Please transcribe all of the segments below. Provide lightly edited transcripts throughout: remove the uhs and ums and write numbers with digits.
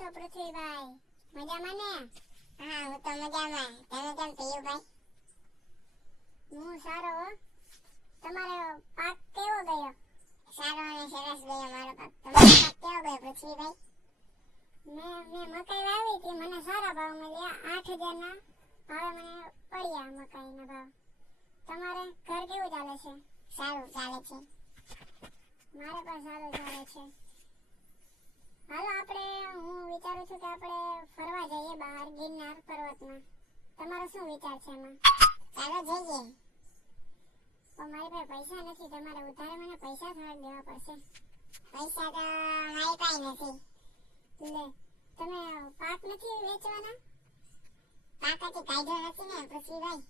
છો પૃથ્વીભાઈ? મજામાં ને? હા, હું તો મજામાં. તમે કેમ પિયુભાઈ? હું સારો હો. તમારો પાક કેવો ગયો? સારો અને સરસ ગયો મારો પાક. તમારો પાક કેવો ગયો પૃથ્વીભાઈ? મેં મકાઈ વાવી હતી, મને સારા ભાવ મળ્યા. 8,000 ના ભાવે મને પડ્યા મકાઈના ભાવ. તમારે ઘર કેવું ચાલે છે? સારું ચાલે છે. મારે પણ સારું ચાલે છે. હાલો હું વિચારું છું કે આપણે ફરવા જઈએ બહાર ગિરનાર પર્વતમાં. તમારો શું વિચાર છે એમાં? ચાલો જઈએ. પણ મારી પાસે પૈસા નથી. તમારે ઉધારે મને પૈસા થોડા દેવા પડશે. પૈસા તો મારી પાસે નથી. લે, તમે પાક નથી વેચવાના? પાક હજી કાઢ્યો નથી ને પૃથ્વીભાઈ.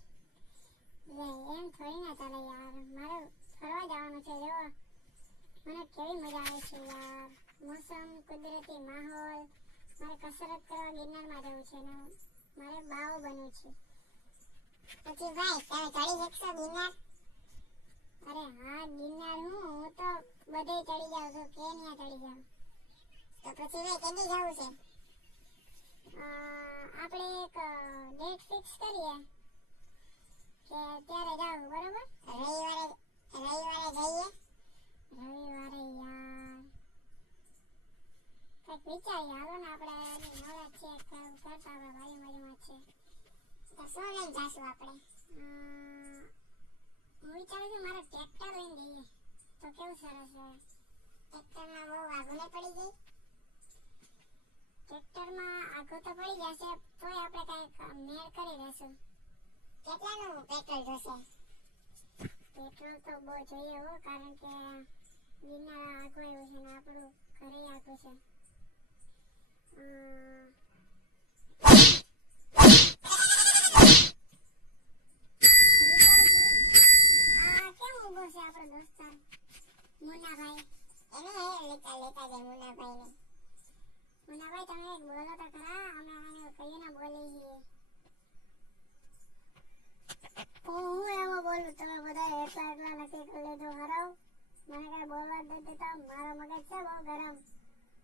લે, એમ થોડી ના ચાલે યાર. મારે ફરવા જવાનું છે. જો મને કેવી મજા આવે છે યાર. મોસમ, કુદરતી માહોલ. મારે કસરત કરવા ગિરનારમાં જવું છે ને મારે બાવો બનવું છે. પૃથ્વીભાઈ, તમે ચડી શકશો ગિરનાર? અરે હા, ગિરનાર હું તો બધે ચડી જાઉં છું. કેન્યા ચડી જાઉં. તો પૃથ્વીભાઈ કેદી જવું છે? આપણે એક ડેટ ફિક્સ કરીએ કે ત્યારે જાવ, બરોબર? રવિવારે જઈએ. રવિવારે યાર કંઈક વિચારીએ. હાલો ને, આપણે નવરા છે કરતા આપણે બાજુમાં છે. તો શું લઈને જાશું આપણે? હું વિચારું છું મારે ટ્રેક્ટર લઈને જઈએ તો કેવું સરસ રહે. ટ્રેક્ટરમાં બહુ આઘું ન પડી જાય? ટ્રેક્ટરમાં આઘું તો પડી જશે, તોય આપણે કંઈક મેળ કરી લેશું. કેટલાનું પેટ્રોલ જોશે? પેટ્રોલ તો બહુ જોઈએ હો, કારણ કે ગિરનાર આઘું આવ્યું છે ને આપણું ઘરે આઘું છે. કેમ ઊભો છે આપણો દોસ્તાર મુન્નાભાઈ? એને લેતા જાય મુન્નાભાઈને. મુન્નાભાઈ, તમે એક બોલો તો ખરા. અમે એને કહીએ ને બોલી. હું એમાં બોલું? તમે બધા એટલા નક્કી કરી લીધું. હરાવ, મને કઈ બોલવા જ નથી દેતા. મારો મગજ છે બહુ ગરમ.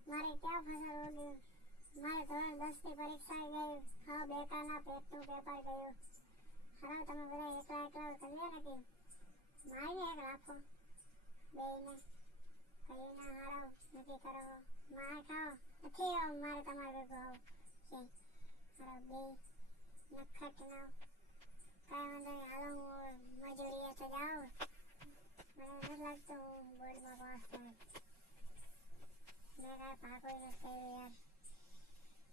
મારે ક્યાં ફસાડવું ગયું. મારે ધોરણ 10 ની પરીક્ષા ગઈ. હા, બેકાના પેટનું પેપર ગયું. હરાવ, તમે બધા એટલા કરી લે નક્કી. મારી એક રાખો બેયને કહીને. હરાવ નક્કી કરો. માર ખાઓ નથી મારે તમારે ભેગું આવું છે. હરાવ બે નખટ ના કાંઈ વાંધો નહીં. હાલો, હું મજૂરીએ તો જાઉં. મને નથી લાગતું હું બોર્ડમાં પાસ થાય. મેં કાંઈ પાકોય નથી કર્યું યાર.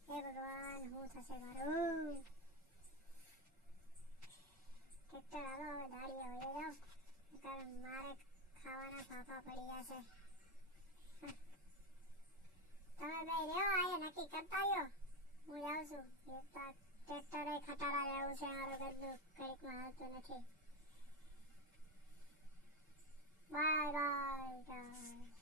હે ભગવાન, શું થશે મારું? ટ્રેક્ટર હાલો, હવે દાડીએ વહી જાઓ, કારણ મારે ખાવાના ફાફા પડી જશે. તમે બે રહ્યો આયા નક્કી કરતા આવ્યો. હું જાઉં છું. ટ્રેક્ટરે ખટારા લેવું છે. મારું ગરદું ઘડીકમાં હાલતું નથી. Bye bye.